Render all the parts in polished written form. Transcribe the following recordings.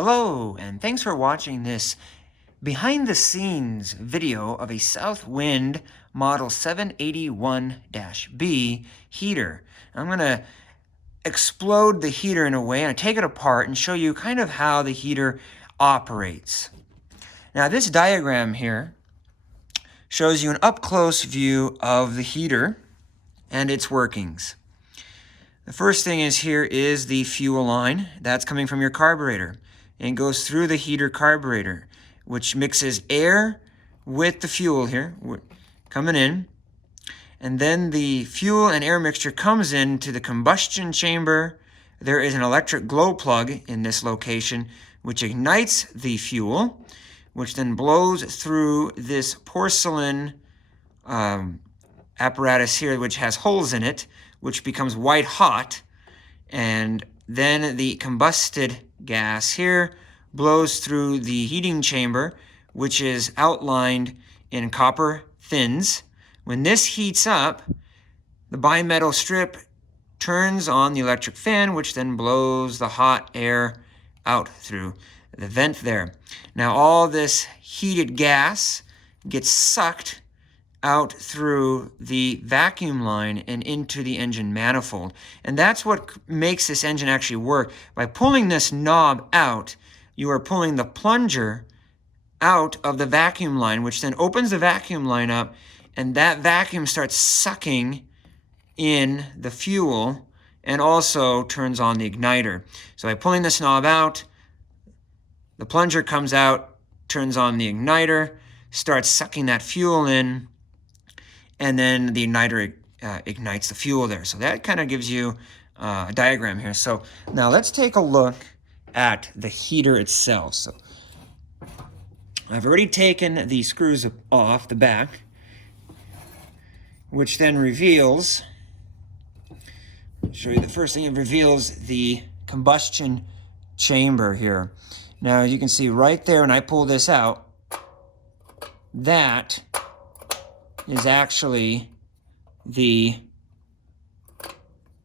Hello, and thanks for watching this behind-the-scenes video of a Southwind Model 781-B heater. I'm going to explode the heater in a way and take it apart and show you kind of how the heater operates. Now, this diagram here shows you an up-close view of the heater and its workings. The first thing here is the fuel line. That's coming from your carburetor and goes through the heater carburetor, which mixes air with the fuel here, coming in. And then the fuel and air mixture comes into the combustion chamber. There is an electric glow plug in this location, which ignites the fuel, which then blows through this porcelain apparatus here, which has holes in it, which becomes white hot. And then the combusted gas here blows through the heating chamber, which is outlined in copper fins. When this heats up, the bimetal strip turns on the electric fan, which then blows the hot air out through the vent there. Now all this heated gas gets sucked out through the vacuum line and into the engine manifold. And that's what makes this engine actually work. By pulling this knob out, you are pulling the plunger out of the vacuum line, which then opens the vacuum line up, and that vacuum starts sucking in the fuel and also turns on the igniter. So by pulling this knob out, the plunger comes out, turns on the igniter, starts sucking that fuel in, and then the igniter ignites the fuel there. So that kind of gives you a diagram here. So now let's take a look at the heater itself. So I've already taken the screws off the back, which then reveals, I'll show you the first thing, it reveals the combustion chamber here. Now you can see right there when I pull this out, that is actually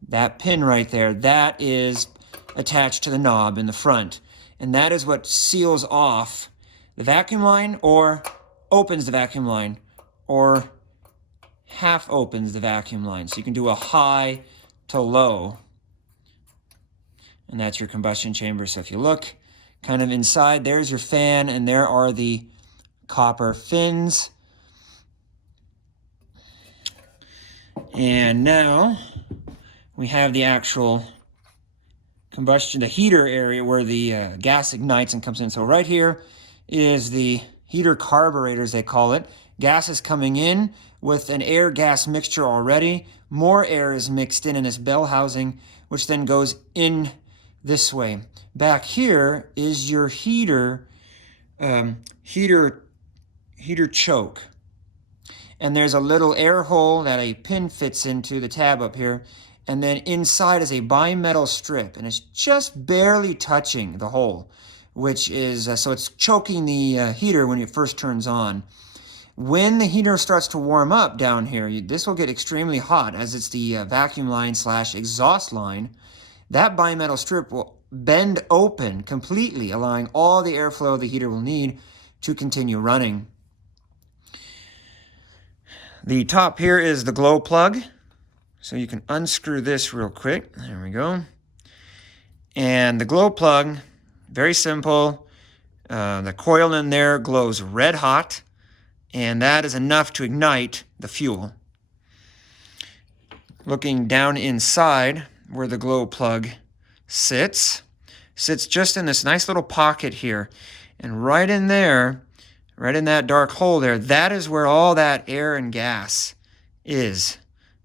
that pin right there. That is attached to the knob in the front. And that is what seals off the vacuum line or opens the vacuum line or half opens the vacuum line. So you can do a high to low. And that's your combustion chamber. So if you look kind of inside, there's your fan and there are the copper fins. And now we have the actual combustion, the heater area where the gas ignites and comes in. So right here is the heater carburetor, as they call it. Gas is coming in with an air-gas mixture already. More air is mixed in this bell housing, which then goes in this way. Back here is your heater choke. And there's a little air hole that a pin fits into, the tab up here. And then inside is a bimetal strip, and it's just barely touching the hole, which is, so it's choking the heater when it first turns on. When the heater starts to warm up down here, this will get extremely hot as it's the vacuum line / exhaust line. That bimetal strip will bend open completely, allowing all the airflow the heater will need to continue running. The top here is the glow plug. So you can unscrew this real quick. There we go. And the glow plug, very simple. The coil in there glows red hot, and that is enough to ignite the fuel. Looking down inside where the glow plug sits just in this nice little pocket here. And right in there, right in that dark hole there, that is where all that air and gas is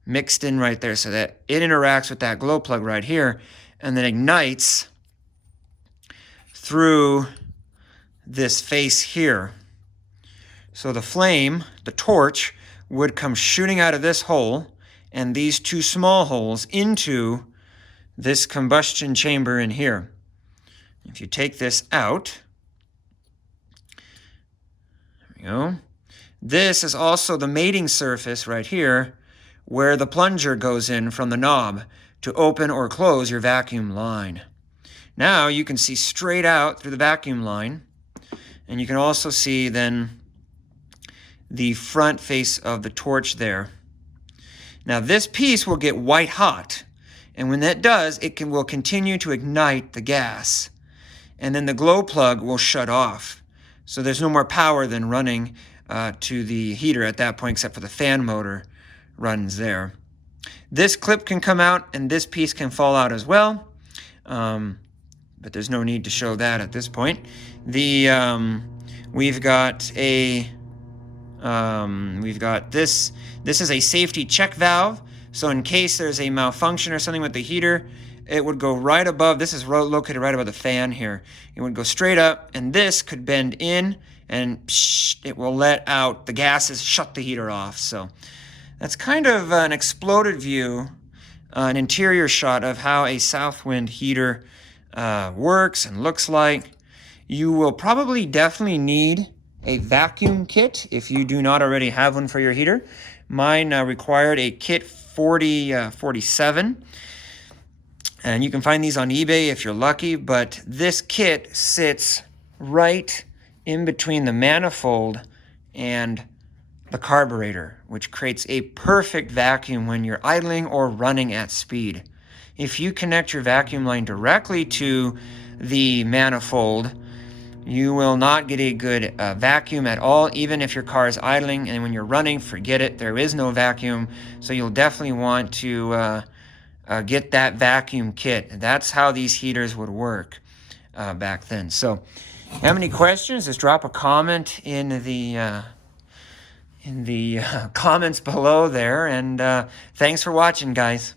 mixed in right there, so that it interacts with that glow plug right here and then ignites through this face here. So the flame, the torch, would come shooting out of this hole and these two small holes into this combustion chamber in here. If you take this out, there we go. This is also the mating surface right here where the plunger goes in from the knob to open or close your vacuum line. Now you can see straight out through the vacuum line, and you can also see then the front face of the torch there. Now this piece will get white hot, and when that does, will continue to ignite the gas, and then the glow plug will shut off. So there's no more power than running to the heater at that point, except for the fan motor runs there. This clip can come out, and this piece can fall out as well, but there's no need to show that at this point. We've got this. This is a safety check valve. So in case there's a malfunction or something with the heater, it would go right above. This is located right above the fan here. It would go straight up, and this could bend in, and it will let out the gases, shut the heater off. So that's kind of an exploded view, an interior shot of how a Southwind heater works and looks like. You will probably definitely need a vacuum kit if you do not already have one for your heater. Mine required a kit 47, and you can find these on eBay if you're lucky, but this kit sits right in between the manifold and the carburetor, which creates a perfect vacuum when you're idling or running at speed. If you connect your vacuum line directly to the manifold, you will not get a good vacuum at all, even if your car is idling, and when you're running, forget it, there is no vacuum. So you'll definitely want to get that vacuum kit. That's how these heaters would work back then. So have any questions? Just drop a comment in the comments below there, and thanks for watching, guys.